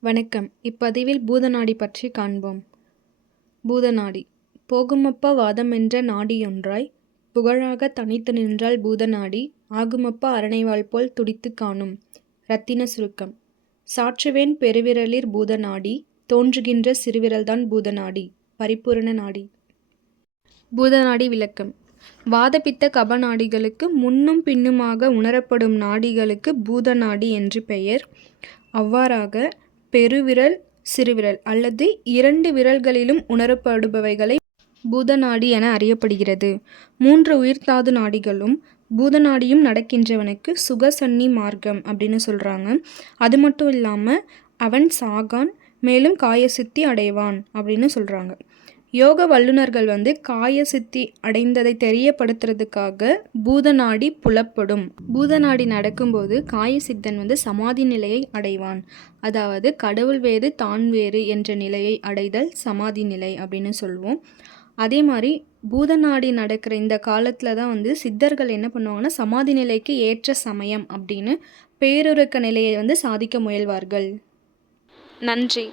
வணக்கம். இப்பதிவில் பூதநாடி பற்றி காண்போம். பூதநாடி. போகுமப்பா வாதமென்ற நாடியொன்றாய் புகழாகத் தனித்து நின்றால் பூதநாடி ஆகுமப்பா அரணைவாள் போல் துடித்துக் காணும். ரத்தின சுருக்கம். சாற்றுவேன் பெருவிரலிர் பூதநாடி தோன்றுகின்ற சிறுவிரல்தான் பூதநாடி பரிபூரண நாடி. பூதநாடி விளக்கம். வாதபித்த கபநாடிகளுக்கு முன்னும் பின்னுமாக உணரப்படும் நாடிகளுக்கு பூதநாடி என்று பெயர். அவ்வாறாக பெருவிரல் சிறுவிரல் அல்லது இரண்டு விரல்களிலும் உணரப்படுபவைகளை பூதநாடி என அறியப்படுகிறது. மூன்று உயிர்த்தாது நாடிகளும் பூதநாடியும் நடக்கின்றவனுக்கு சுகசன்னி மார்க்கம் அப்படின்னு சொல்கிறாங்க அது மட்டும் இல்லாமல் அவன் சாகான் மேலும் காயசித்தி அடைவான் அப்படின்னு சொல்கிறாங்க யோக வல்லுநர்கள் வந்து காய சித்தி அடைந்ததை தெரியப்படுத்துறதுக்காக பூதநாடி புலப்படும். பூதநாடி நடக்கும்போது காய சித்தன் வந்து சமாதி நிலையை அடைவான். அதாவது கடவுள் வேறு தான் வேறு என்ற நிலையை அடைதல் சமாதி நிலை அப்படின்னு சொல்லுவோம் அதே மாதிரி பூதநாடி நடக்கிற இந்த காலத்தில் தான் வந்து சித்தர்கள் என்ன பண்ணுவாங்கன்னா சமாதி நிலைக்கு ஏற்ற சமயம் அப்படின்னு பேருறக்க நிலையை வந்து சாதிக்க முயல்வார்கள். நன்றி.